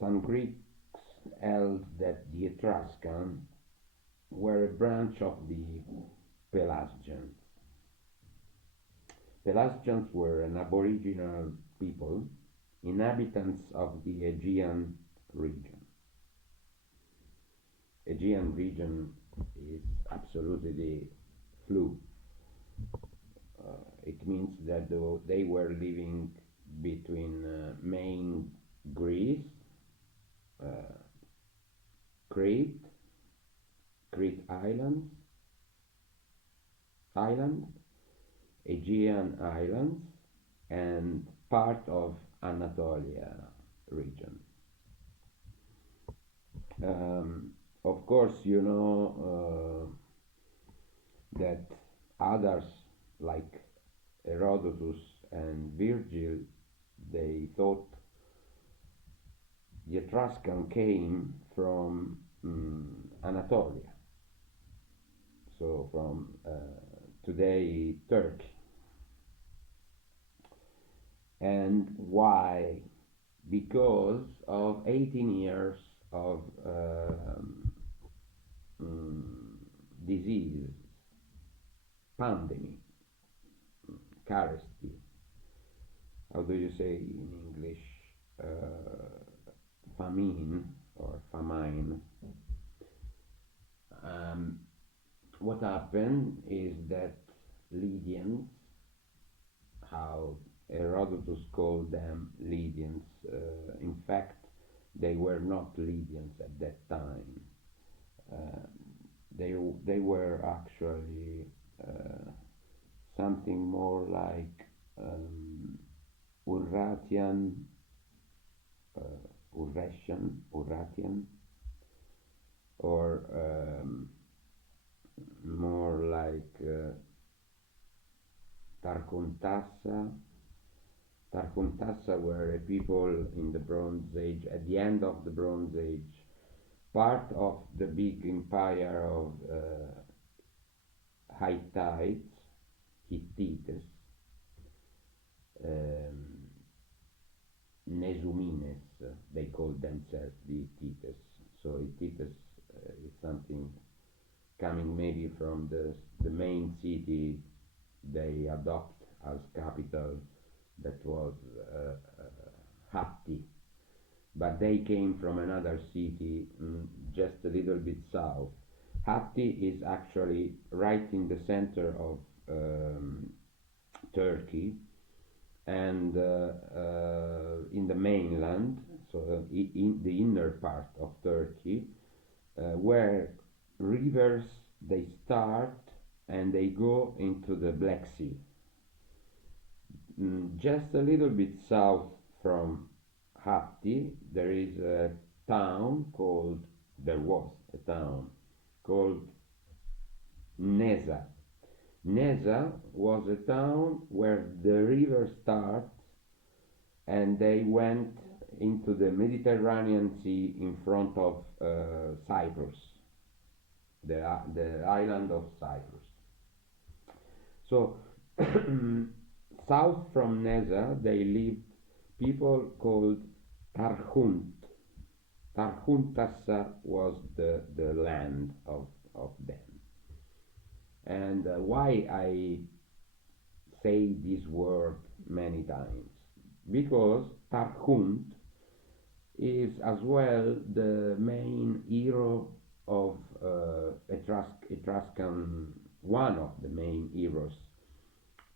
Some Greeks held that the Etruscan were a branch of the Pelasgians. Pelasgians were an aboriginal people, inhabitants of the Aegean region. Aegean region is absolutely flu. It means that they were living between main Greece, uh, Crete, Crete Island, Aegean Islands, and part of Anatolia region. Of course, you know that others like Herodotus and Virgil, they thought the Etruscan came from Anatolia, so from today Turkey. And why? Because of 18 years of disease, pandemic, scarcity. How do you say in English? Famine or famine. Um, what happened is that Lydians, how Herodotus called them Lydians, in fact, they were not Lydians at that time. Uh, they were actually something more like Urratian, Urratian, or more like Tarcontassa. Tarcontassa were a people in the Bronze Age, at the end of the Bronze Age, part of the big empire of Hittites, um, Nesumines, they called themselves the Hittites. So Hittites is something coming maybe from the main city they adopt as capital, that was Hatti, but they came from another city just a little bit south. Hatti is actually right in the center of Turkey, and in the mainland, so in the inner part of Turkey, where rivers they start and they go into the Black Sea. Just a little bit south from Hatti, there is a town called, there was a town called Neza. Neza was a town where the river starts and they went into the Mediterranean Sea in front of Cyprus, the island of Cyprus. So south from Neza, they lived people called Tarhunt. Tarhuntassa was the land of them. And why I say this word many times? Because Tarhunt is as well the main hero of Etruscan, one of the main heroes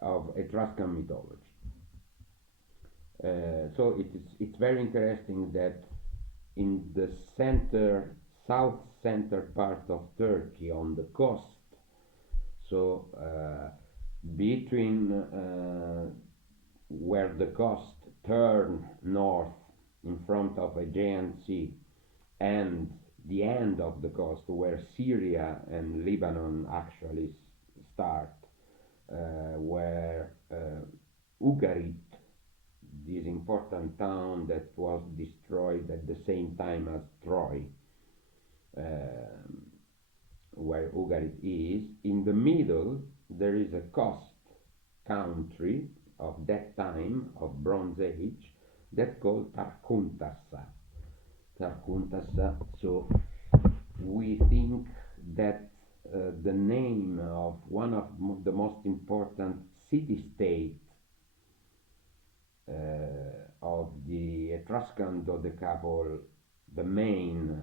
of Etruscan mythology. So it's very interesting that in the center, south center part of Turkey, on the coast, so between where the coast turn north in front of Aegean Sea and the end of the coast where Syria and Lebanon actually start, where Ugarit, this important town that was destroyed at the same time as Troy, where Ugarit is, in the middle there is a coast country of that time of Bronze Age that called Tarhuntassa. Tarhuntassa. So we think that the name of one of the most important city-states of the Etruscan dodecapole, the main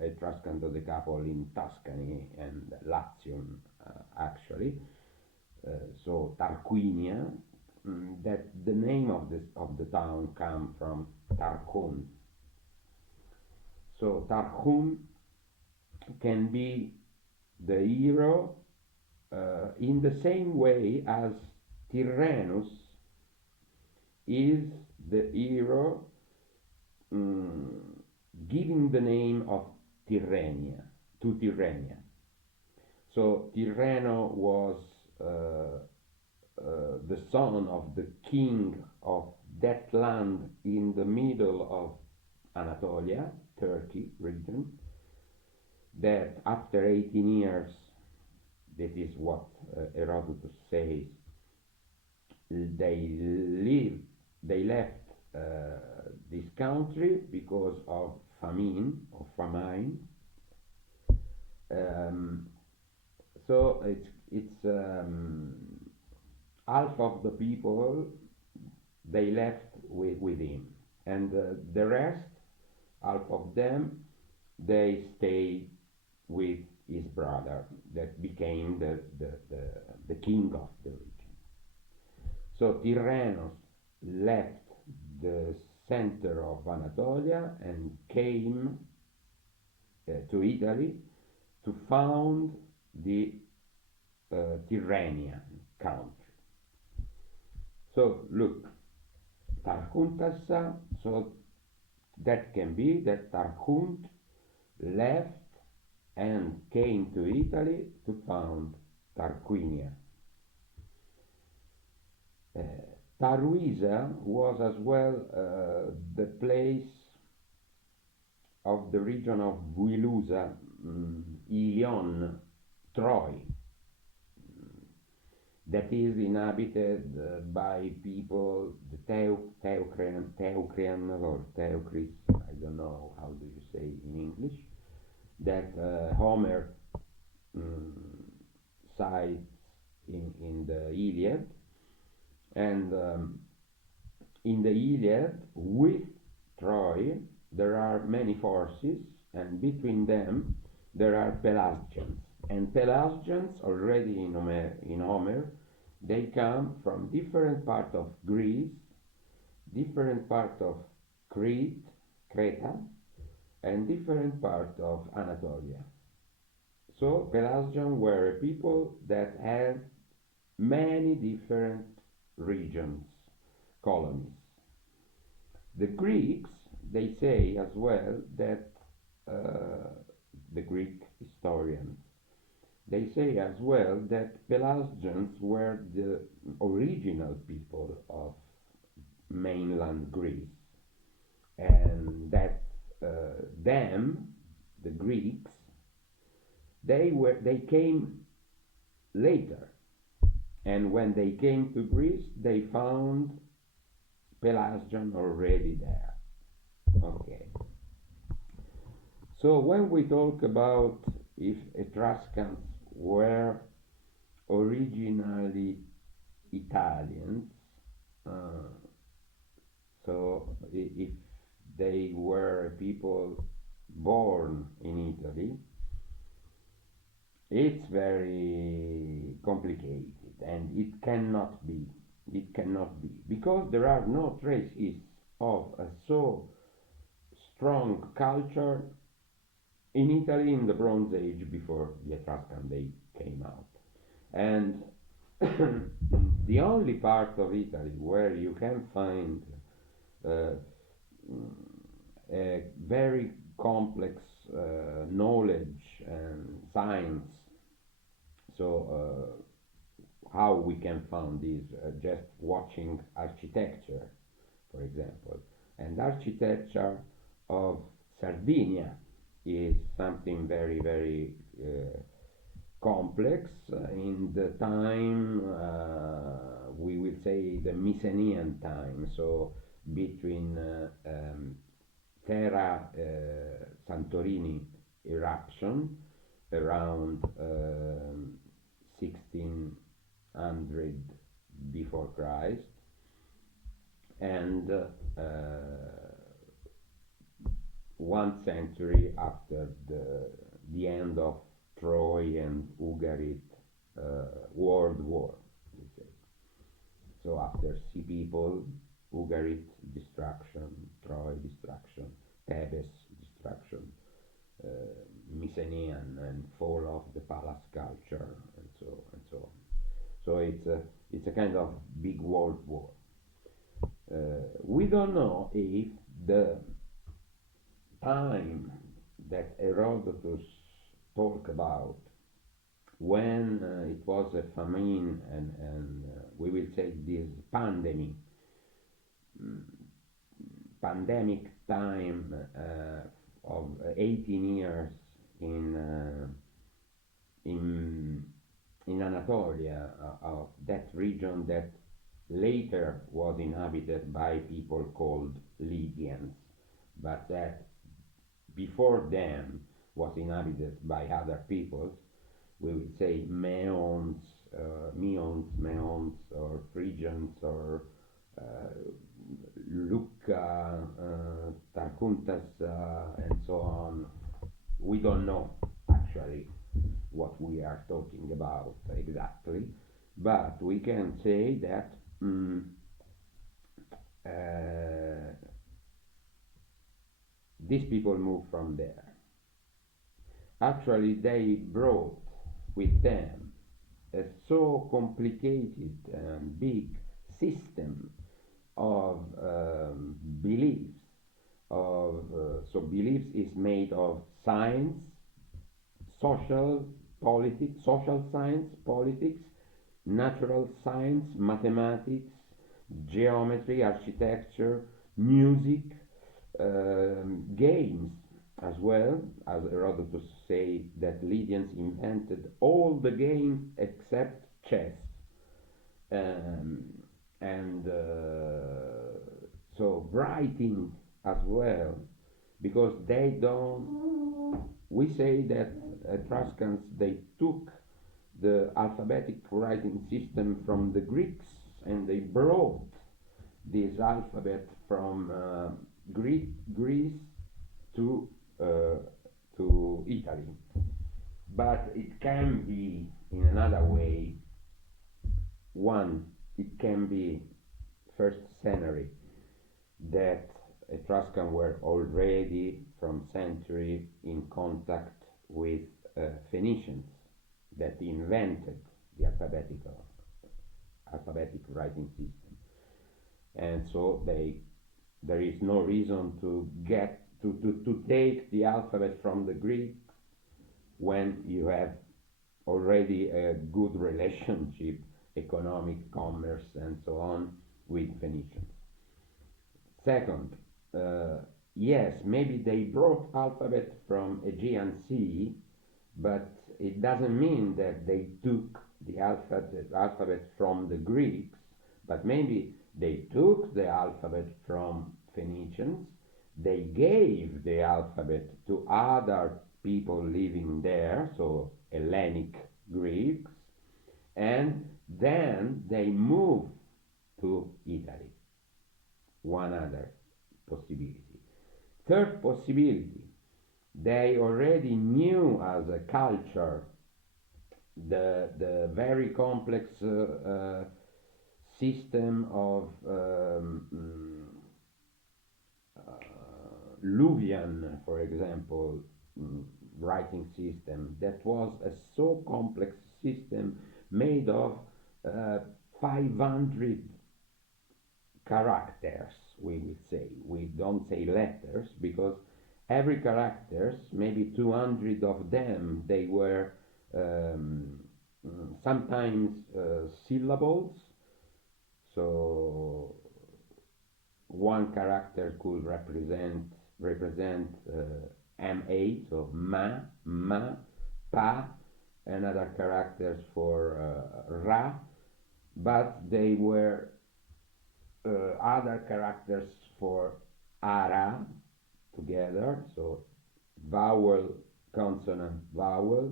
Etruscan dodecapole in Tuscany and Latium, actually. So Tarquinia, that the name of the town comes from Tarhun. So Tarhun can be the hero in the same way as Tyrrhenus is the hero giving the name of Tyrrhenia to Tyrrhenia. So Tyrrheno was the son of the king of that land in the middle of Anatolia, Turkey region, that after 18 years, that is what Herodotus says, they left this country because of famine. So it's half of the people they left with him, and the rest, half of them, they stayed with his brother that became the king of the region. So Tyrrhenus left the center of Anatolia and came to Italy to found the Tyrrhenian country. So look, Tarhuntassa, so that can be that Tarhunt left and came to Italy to found Tarquinia. Taruisa was as well the place of the region of Builusa, Ilion, Troy, that is inhabited by people, the Teucrian or Teucris, I don't know how do you say in English, that Homer cites in the Iliad. And in the Iliad, with Troy, there are many forces, and between them there are Pelasgians. And Pelasgians, already in Homer, they come from different parts of Greece, different parts of Creta, and different parts of Anatolia. So Pelasgians were people that had many different regions, colonies. The Greeks, they say as well that the Greek historians, they say as well that Pelasgians were the original people of mainland Greece, and that them, the Greeks, they came later. And when they came to Greece, they found Pelasgian already there. Okay. So when we talk about if Etruscans were originally Italians, so if they were people born in Italy, it's very complicated, and it cannot be because there are no traces of a so strong culture in Italy in the Bronze Age before the Etruscan they came out. And the only part of Italy where you can find a very complex knowledge and science, so how we can find this just watching architecture, for example. And architecture of Sardinia is something very, very complex in the time we will say the Mycenaean time, so between Terra Santorini eruption around 1600 before Christ and 1 century after the end of Troy and Ugarit World War, we say. So after Sea People, Ugarit destruction, Troy destruction, Thebes destruction, uh, Mycenaean and fall of the palace culture, and so on. So it's a kind of big world war. We don't know if the time that Herodotus talked about when it was a famine and we will say this pandemic time of 18 years in in Anatolia, of that region that later was inhabited by people called Lydians, but that before them was inhabited by other peoples. We would say Meons, or Phrygians, or uh, Lucca, Tarkuntas, and so on. We don't know actually what we are talking about exactly, but we can say that uh, these people moved from there. Actually, they brought with them a so complicated and big system of beliefs. So beliefs is made of science, social politics, social science, politics, natural science, mathematics, geometry, architecture, music, games as well, as Herodotus say that Lydians invented all the games except chess. Um, and so writing as well, because they don't, we say that Etruscans, they took the alphabetic writing system from the Greeks and they brought this alphabet from Greece to uh, to Italy. But it can be in another way. One, it can be first century that Etruscans were already from century in contact with Phoenicians that invented the alphabetic writing system, and so there is no reason to get to take the alphabet from the Greek when you have already a good relationship, economic, commerce, and so on with Phoenicians. Second, yes, maybe they brought alphabet from Aegean Sea, but it doesn't mean that they took the alphabet from the Greeks, but maybe they took the alphabet from Phoenicians, they gave the alphabet to other people living there, so Hellenic Greeks, and then they moved to Italy. One other possibility. Third possibility, they already knew as a culture the very complex system of Luwian, for example, writing system that was a so complex system made of 500 characters, we will say. We don't say letters because every characters, maybe 200 of them, they were sometimes syllables. So one character could represent ma, so ma, pa, and other characters for ra, but they were other characters for ara together, so vowel, consonant, vowel,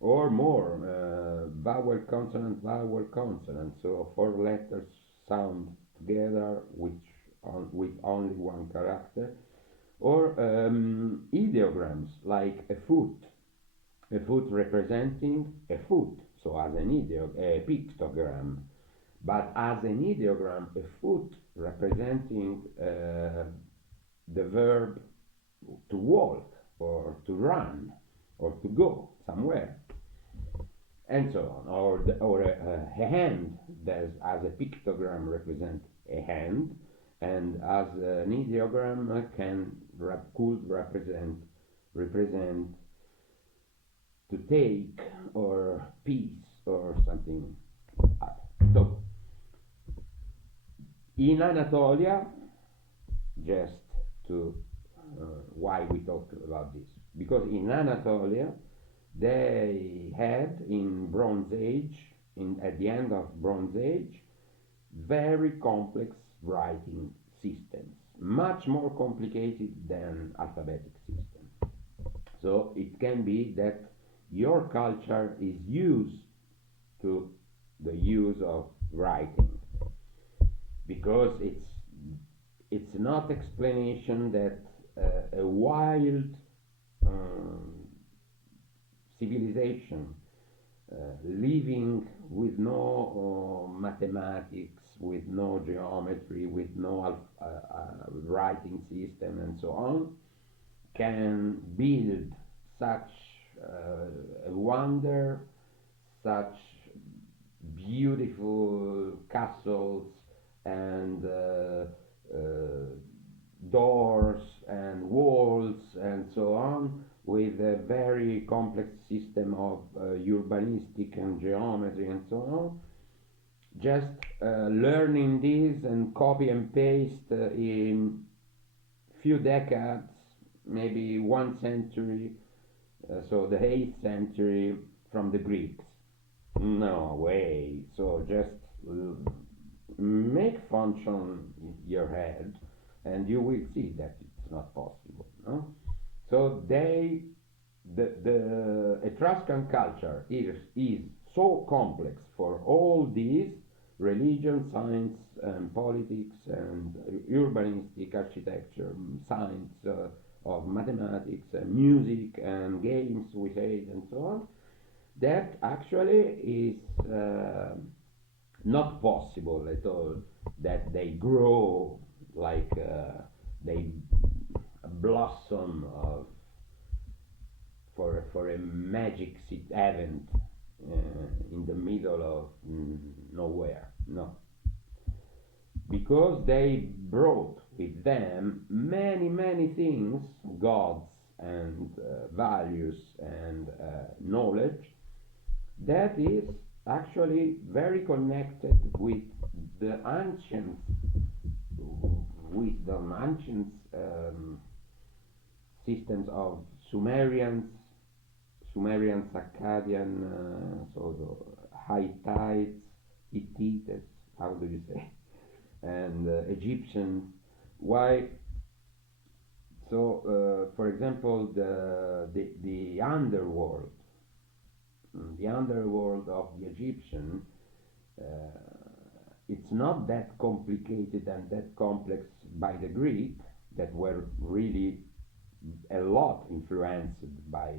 or more, vowel, consonant, vowel, consonant. So four letters sound together, with only one character, or ideograms like a foot representing a foot, so as a pictogram, but as an ideogram, a foot representing the verb to walk or to run or to go somewhere, and so on. Or a hand, as a pictogram represents a hand, and as an ideogram could represent to take or peace or something. So in Anatolia, just to why we talk about this, because in Anatolia they had in Bronze Age, at the end of Bronze Age, very complex writing systems, much more complicated than alphabetic system. So it can be that your culture is used to the use of writing, because it's not explanation that a wild civilization living with no mathematics, with no geometry, with no writing system, and so on, can build such a wonder, such beautiful castles and doors and walls and so on, with a very complex system of urbanistic and geometry and so on. Just learning this and copy and paste in few decades, maybe 1 century, so the 8th century, from the Greeks. No way. So just make function your head, and you will see that it's not possible. No? So the Etruscan culture is so complex for all these: religion, science, and politics, and urbanistic, architecture, science of mathematics, and music, and games, we say, and so on, that actually is not possible at all that they grow like they blossom for a magic event in the middle of nowhere. No, because they brought with them many things, gods and values and knowledge, that is actually very connected with the ancient wisdom, ancient systems of Sumerians, Akkadian, so the Hittites, Hittites, how do you say, and Egyptians. Why? So, for example, the underworld, the underworld of the Egyptian, it's not that complicated and that complex by the Greek, that were really a lot influenced by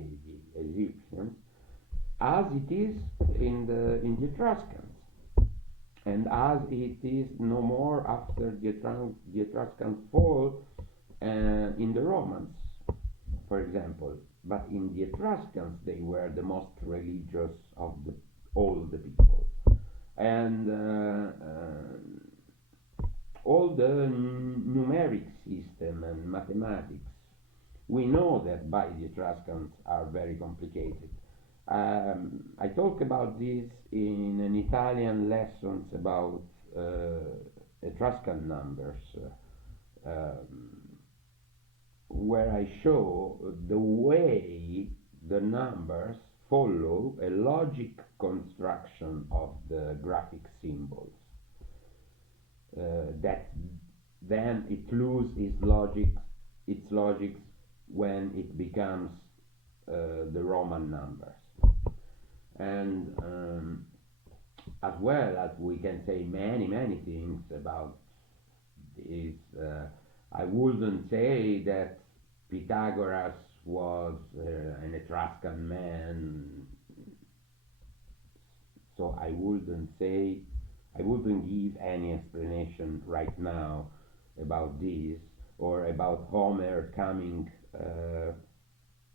the Egyptians, as it is in the Etruscans, and as it is no more after the Etruscans fall in the Romans, for example. But in the Etruscans, they were the most religious of all the people, and all the numeric system and mathematics, we know that by the Etruscans, are very complicated. I talk about this in an Italian lessons about Etruscan numbers, where I show the way the numbers follow a logic construction of the graphic symbols that then it loses its logic when it becomes the Roman numbers. And as well as we can say many things about this, I wouldn't say that Pythagoras was an Etruscan man, so I wouldn't give any explanation right now about this, or about Homer coming,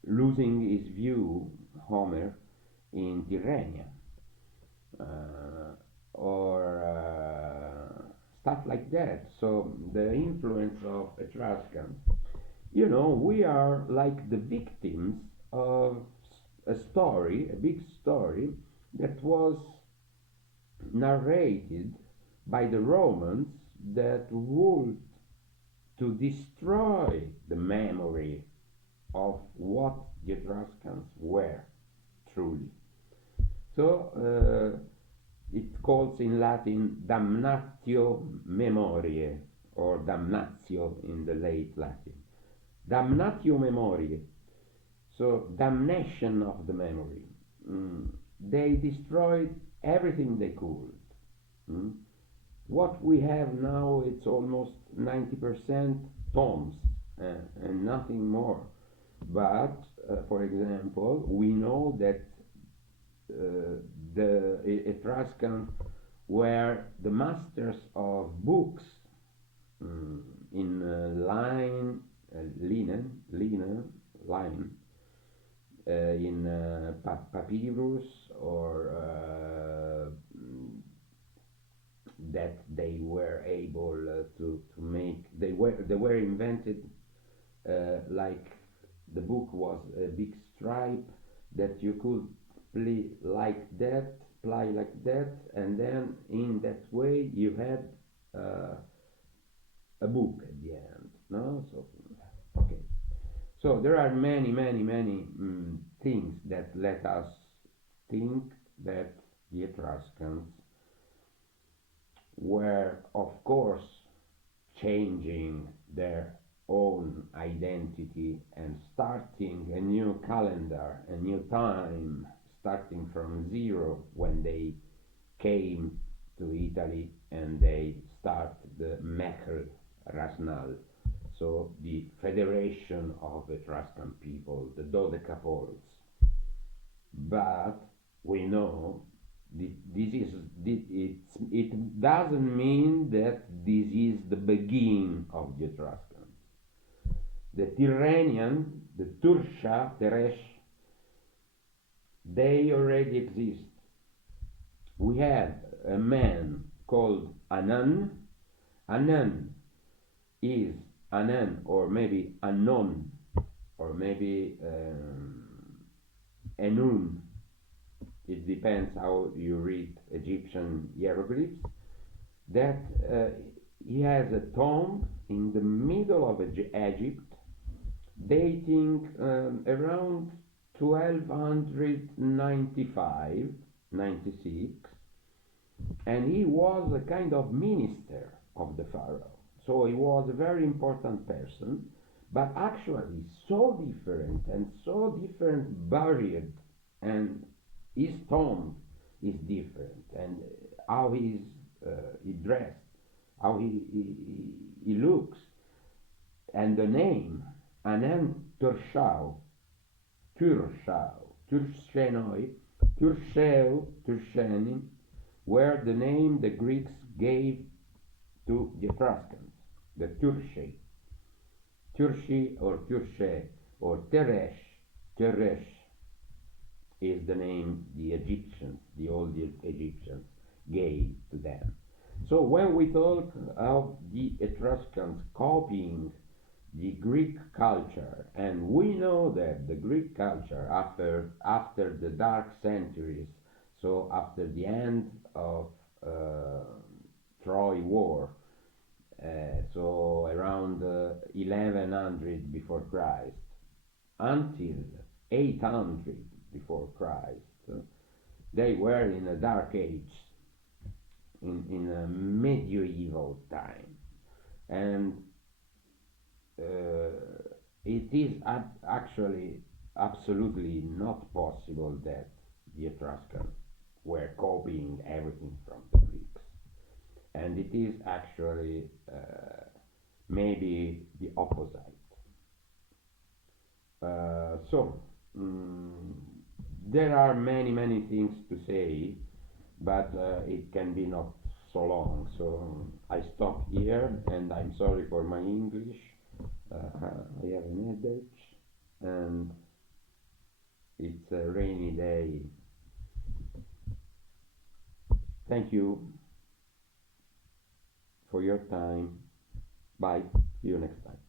losing his view, Homer, in Tyrrhenia, or stuff like that. So the influence of Etruscans, we are like the victims of a big story that was narrated by the Romans that would to destroy the memory of what the Etruscans were truly. So it calls in Latin damnatio memoriae, or damnatio in the late Latin. Damnatio memoriae, so damnation of the memory. They destroyed everything they could. What we have now, it's almost 90% tombs and nothing more. But, for example, we know that the Etruscans were the masters of books in linen, in papyrus, or that they were able to make. They were invented like the book was a big stripe that you could ply like that, and then in that way you had a book at the end. No, so okay. So there are many things that let us think that the Etruscans were, of course, changing their own identity and starting a new calendar, a new time, starting from zero when they came to Italy and they start the Mechel Rasnal, so the federation of Etruscan people, the Dodecapols. But we know it doesn't mean that this is the beginning of the Etruscans. The Tyrrhenian, the Teresh, they already exist. We had a man called Anan. Anan is Anan, or maybe Anon, or maybe Enun. It depends how you read Egyptian hieroglyphs. That he has a tomb in the middle of Egypt, dating around 1295, 96, and he was a kind of minister of the pharaoh. So he was a very important person, but actually so different buried, and his tomb is different, and how he dressed, how he looks, and the name Anan Turshau, Turchenoi, Turchenin, were the name the Greeks gave to the Etruscans, the Turci or Turche or Teresh is the name the Egyptians, the old Egyptians, gave to them. So when we talk of the Etruscans copying the Greek culture, and we know that the Greek culture after the dark centuries, so after the end of Troy War, so around 1100 before Christ, until 800 before Christ. They were in a dark age, in a medieval time, and it is actually absolutely not possible that the Etruscans were copying everything from the Greeks, and it is actually maybe the opposite. So there are many things to say, but it can be not so long. So I stop here, and I'm sorry for my English. I have an headache, and it's a rainy day. Thank you for your time. Bye. See you next time.